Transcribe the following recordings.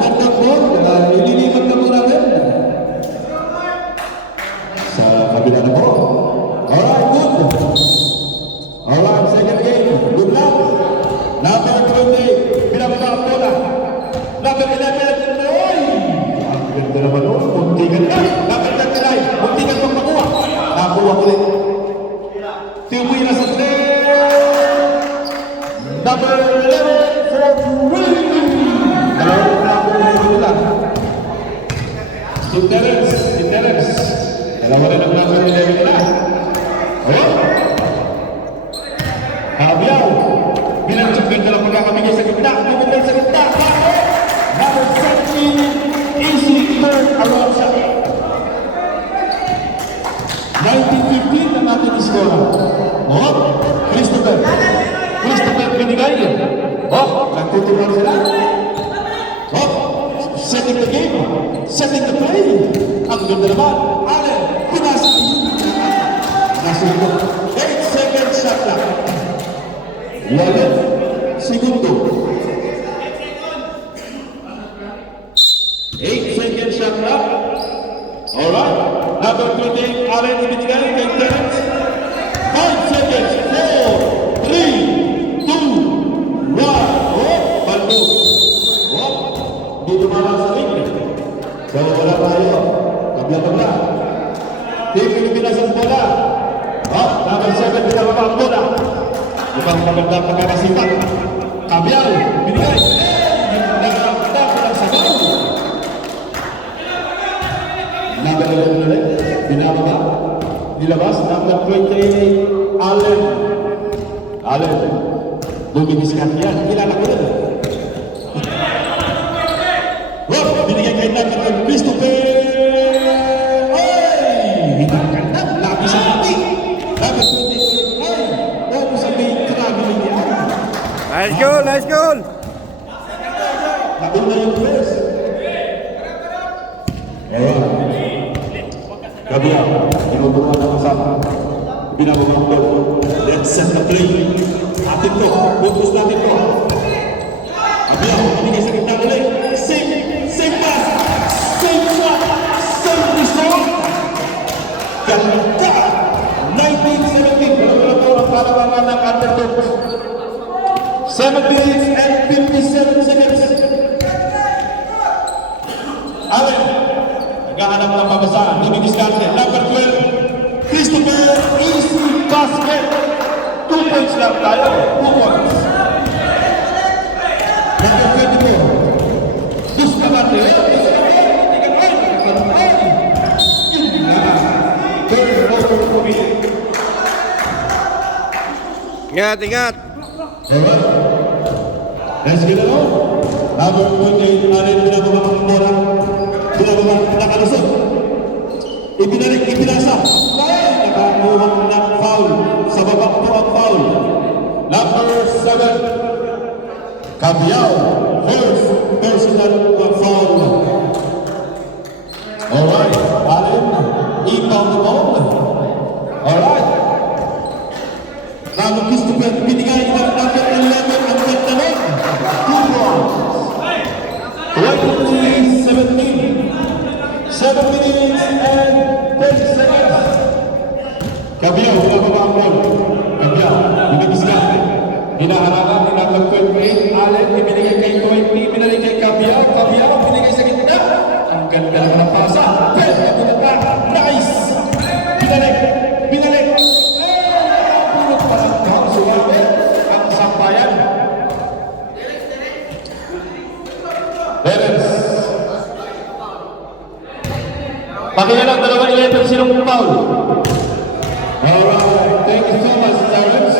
underdog ball, ililipat na po natin sa kabila na po. Alright, good. Alright, second game. Good luck. Number 20, pinababa ang bola. Number 11, oy! Ang ganda naman o, muntikan na. Number 39, muntikan pang makuha. Nakuha ulit. Tiwi na sa 3. Number 11, for Willie. Dalawang nakuha nila. Si Terence. Dalawa rin ang number 11 nila. Oh! Kabiyaw. Binanchok ganda lang pagkakabigay sa gitna. Bumubay sa gitna. Number 17, easy turn around siya. 19-15 ang ating iskora. Oh, Christopher binigay. Oh, nagtutunan sila. Oh, setting the game. Setting the play. Ang ganda naman. Allen, pinasa. Nasugot. 8 seconds shot lang. 11 segundo. 8 seconds shot lang. Alright. Number 20, Allen ibigay kay Terence. 5 seconds. 4, 3, 2, 1. Oh, balo. Oh, hindi lumalang sa ring. So, wala tayo. Kabla-kabla. Team Pilipinas ang bola. Oh, number 7, pinababa ang bola. Mukhang magandang pagkakasipat. Kabiyaw, binigay. Nagkakita ko lang sa bawal. Number 11 ulit, binababa. Nilabas, number 20, Allen. Lumigiskat yan, kilala ko yun. Rob, binigay kay number 1, Christopher. Oy! Hinaganda, labi sa hati. Number 20, ay, opo sa may traveling yan. Nice goal! Nakuna yung first. Kabiyaw, inuburuan ng kasama. Binababang ko. Let's set the play. Atin to. Focus natin to. Kabiyaw, binigay sa gitna ulit. Same pass. Same shot. Same result. Ganda. 19-17. Wala to ang palawangan ng underdog. 7 minutes and 57 seconds. Allen. Naghahanap ng mabasaan. Lumigiscarte. Number 12, Christopher Easy Basket. 2 points lang tayo. 2 points. Number 24, Bustamante. Third over for me. Ingat! Alright. Let's get it on. Number 28, Allen, pinababa ang bola. Pinababa, nakalusot. Ipinasa. Nakakuha ng foul. Sa baba po ang foul. Number 7, Kabiyaw. First personal foul. Alright, Allen, ipaw the ball. Alright. Number Christopher, binigay ng number 11 ang Bentalon. 2 points. 23-17. 7 minutes and 30 seconds. Kabiyaw, pinababa ang ball. Kabiyaw, binigiscarte. Hinaharangan ni number 28, Allen, ibinigay kay 20, binalik kay Kabiyaw. Kabiyaw, binigay sa gitna. Ang ganda lang ng pasa. Pwede na pinata. Nice! Binalik. Pulot pa lang ka. Sumabi ang sampayan. Terence. Pakialam, 2-11, sinong foul? Alright, thank you so much, Terence.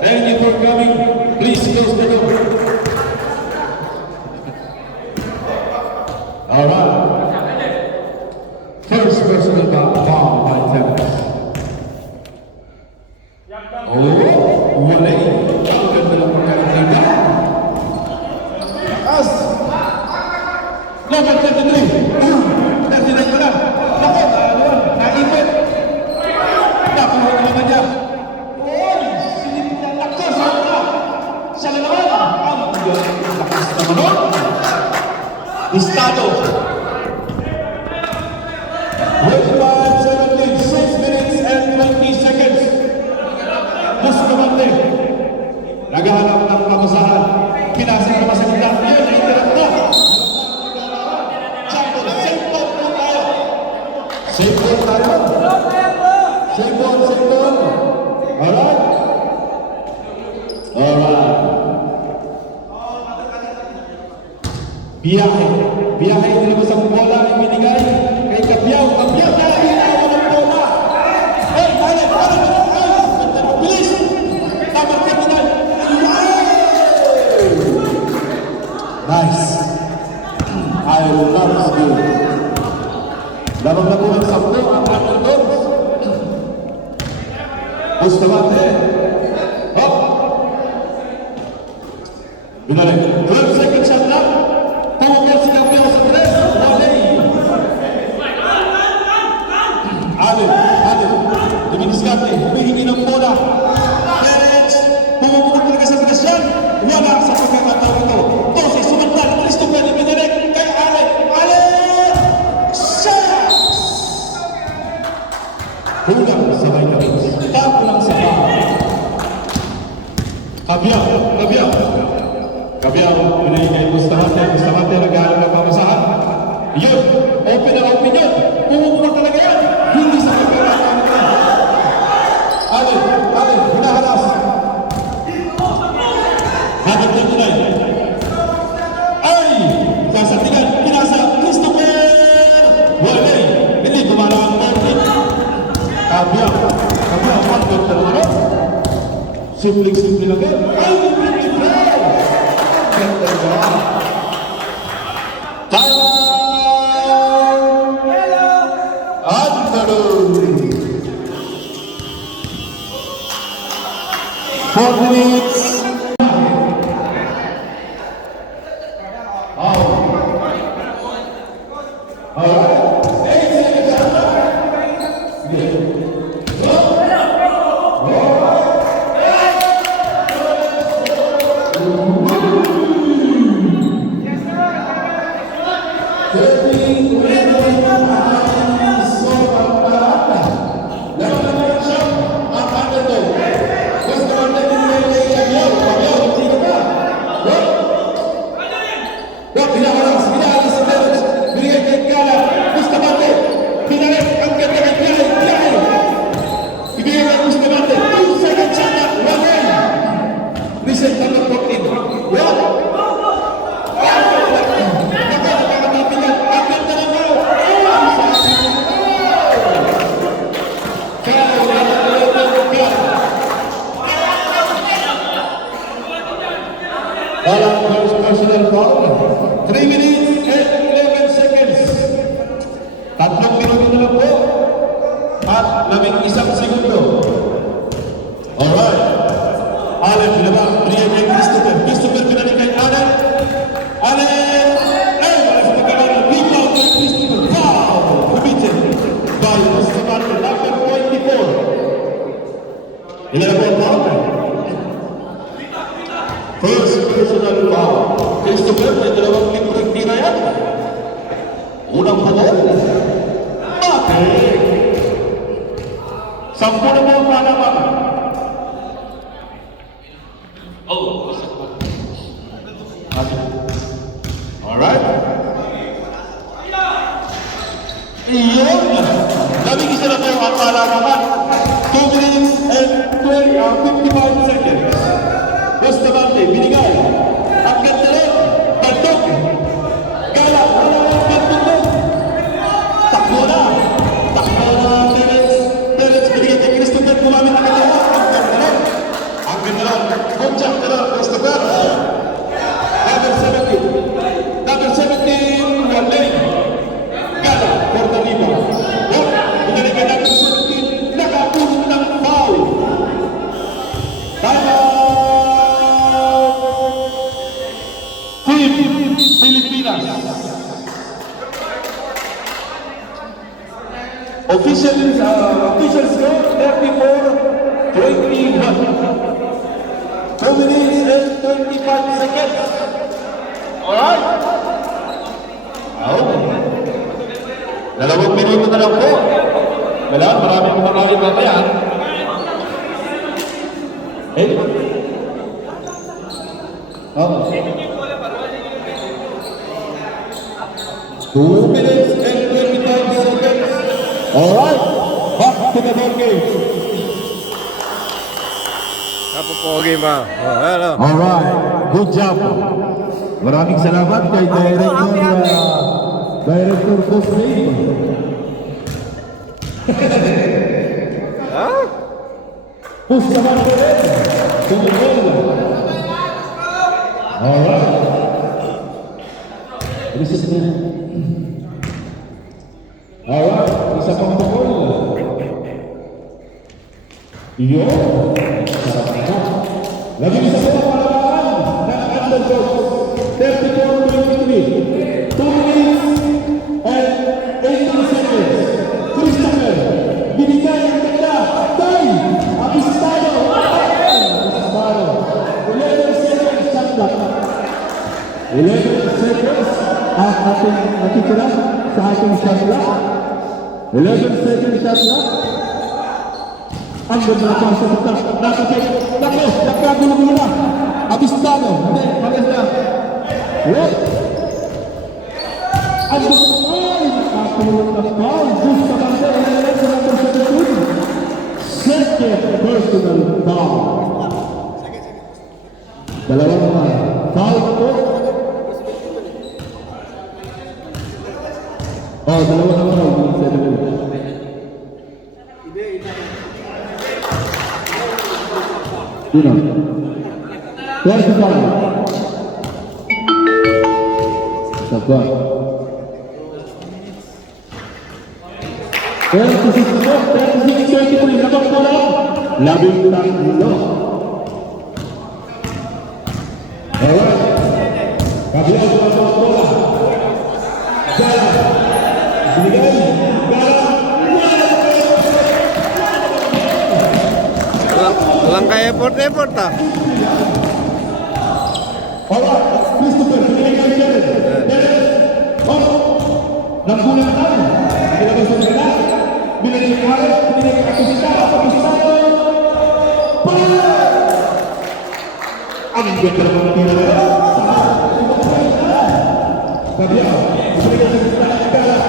Thank you for coming. Please close the door. Alright. First personal foul by Terence. Oh, wala eh. Ang ganda lang pagkakatinda. As. Number 33. Nagsinag mo na. Nako, naipit. Nakuha na naman niya. Oy, sinipit na lakas. Siya na naman. Ang lakas naman nun. Estado. 25-17, 6 minutes and 20 seconds. Bustamante. Naghahanap ng pamasahan. Pinasa naman sa gitna. Yun, naintirap na. Chapel, safe ball po tayo. Safe ball tayo. Safe ball, safe ball. Alright. Alright. Biyahe. Biyahe yung nilabas ang bola. Ibinigay kay Kapiyaw. Kapiyaw na hinawa ng bola. Hey, dali, dali, dali. Bilis. Tamang kapitan. Nice. I love this game. Lamang na po ng 10 ang ating goals. Bustamante. Hop. Binalik. 12 second shot lang. Tumukol si Kapiyaw sa 3. Volley. Allen. Dumidiskarte. Humihingi ng bola. Perez. Pumupukot talaga sa bigas yan. Wala sa pagkakataon ito. Tose, sumantan. Christopher, ibinalik kay Allen. Allen! Shots! Hulang sa may labis. Tapo lang sa bahay. Kabiyaw, pinili kay Bustamante. Bustamante, nag-aaral ng pamasahan. Yun, open na open yun. Pumupukot talaga yan. Hindi sa pagkakataon ito. Allen, hinahalas. Hagad na tunay. Ay! Sasatingan, pinasa, Christopher! Wala hindi gumala ang boundary. Kabiyaw, hagad na naman. Simple lang yan. Ay! Ganda na. Time! Andalun! 4 minutes. Personal foul. 3 minutes and 11 seconds. 3 minuto na lang po. At 11 segundo. Alright. Allen, pinabang. Bigyan kay Christopher. Christopher, pinabang kay Allen. Allen! Ay, wala sa pagkakaroon. Rebound kay Christopher. Foul! Committed by Bustamante, number 24. Ilan po ang foul? First personal foul. Christopher, may 2 libreng tira yan. Unang pagod. Bakit? 10 na mo ang palaman. Alright? Iyon. Labing isa na po ang palaman. 2 minutes and 55 seconds. Bustamante, binigay. Ang ganda rin. Baldog. Gala. Baldog. Takbo na. Perez, binigay kay Christopher. Gumamit ang ganda rin. Ang ganda rin. Kumchak na rin, Christopher. Number 17, Walley. Gala, Portaliba. Binigay kay number 17. Nakapulot ng foul. Time out. Pilipinas. Official score 34-21. 2 minutes and 25 seconds. Alright? 2 minuto na lang po. Wala, marami akong marami mamaya. Eh? Oh. 2 minutes and 25 seconds. Alright, back to the ball game. Kapopogi ba? Oh, hello. Alright, good job. Maraming salamat kay Director Boss Dave. Ha? Push naman po rin. Tumulong. Alright. Reset na. Alright, isa pang tukol. Iyon. Sarap na. Lagi isa po ang palabaran ng underdogs. 34-23. 2 minutes and 18 seconds. Christopher, binigay ang ganda. Tay, Abistado. 11 seconds, shot clock. 11 seconds ang ating natitira sa ating shot clock. 11 seconds shot clock. Ang ganda na pa sa kita. Nakapit. Nakos. Nagkagulo-gulo na. Abistado. Hindi. Maganda. Wait. Ang gusto. Ay. Nakatulong na pa. Gusto na pa. Second personal foul. Dalawang naman. Foul po. Oh, dalawa naman. Sino? Kaya si Paul. Sabah. 36-23, nabang bola. 13. Alright. Kabilang sa nabang bola. Gala. Binigay. Gala. Walang kaya effort ah. Alright, Christopher, binigay ka niya. Oh, nanggulang tayo. Binigay sa sila. Binigay ka rin. Binigay ka kusita. Pag-isado. Ang ganda naman ang tira nila. Kabiyaw, binigay sa sila. Gala.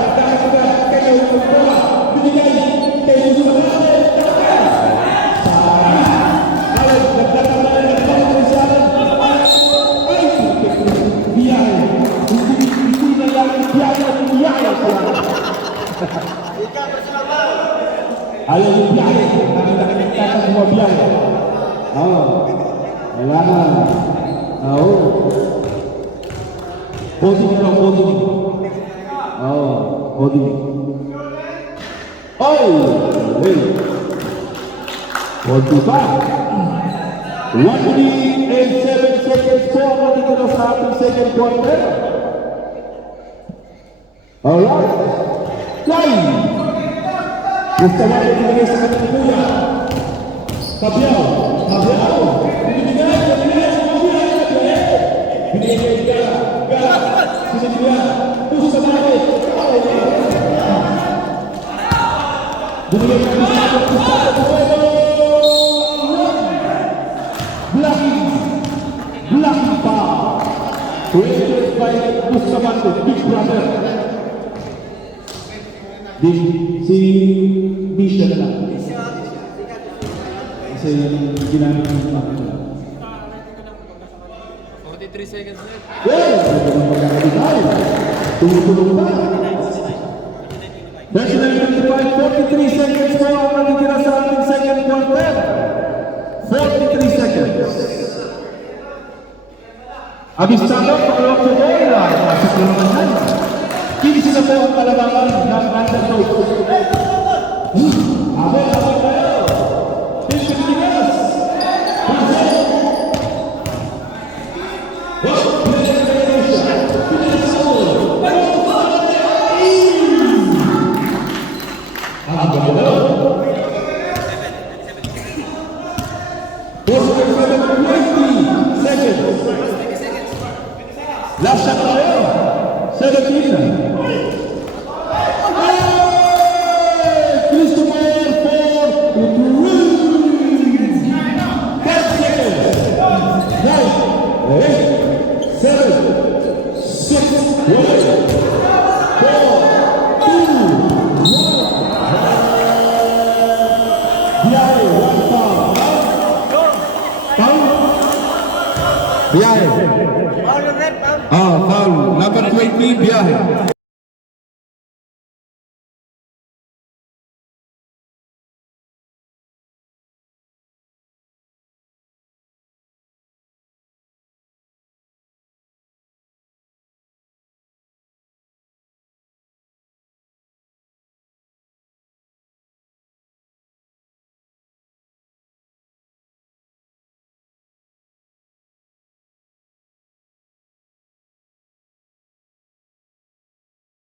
Kaya yung bola. Binigay. Kaya yung bola. Ayaw yung biyahe. Nakita ka semua biyahe. Oo. Kailangan. Oo. Holding na lang, holding. Oo. Holding. Oy! Hey! 45. 1 minute and 7 seconds po ang natitira sa ating second quarter. Alright. Line! Gusto mo yung binigay sa kanyang kuya. Kabiyaw. Kabiyaw. Binigay sa kuya. Binigay sa kuya. Gala. Sinigyan. Gusto mo rin. Binigay sa kuya. Blocking. Blocking pa. 25 gusto mo rin. Big brother. Si Misha lang. Kasi ginamit ng mga. 43 seconds left. Yes! Ito ng pagkakabitay. Tumutulong pa. National 43 seconds po ang natitira sa ating second quarter. 43 seconds. Abistado, pakalawang po bola. Pasok na naman yan. 15 na po ang kalabangan ng underdog. Abel, abel kayo. 15 minutes. Ang ganda. 20 seconds. Last shot tayo. 17. Biyahe. Foul. Number 20, Biyahe.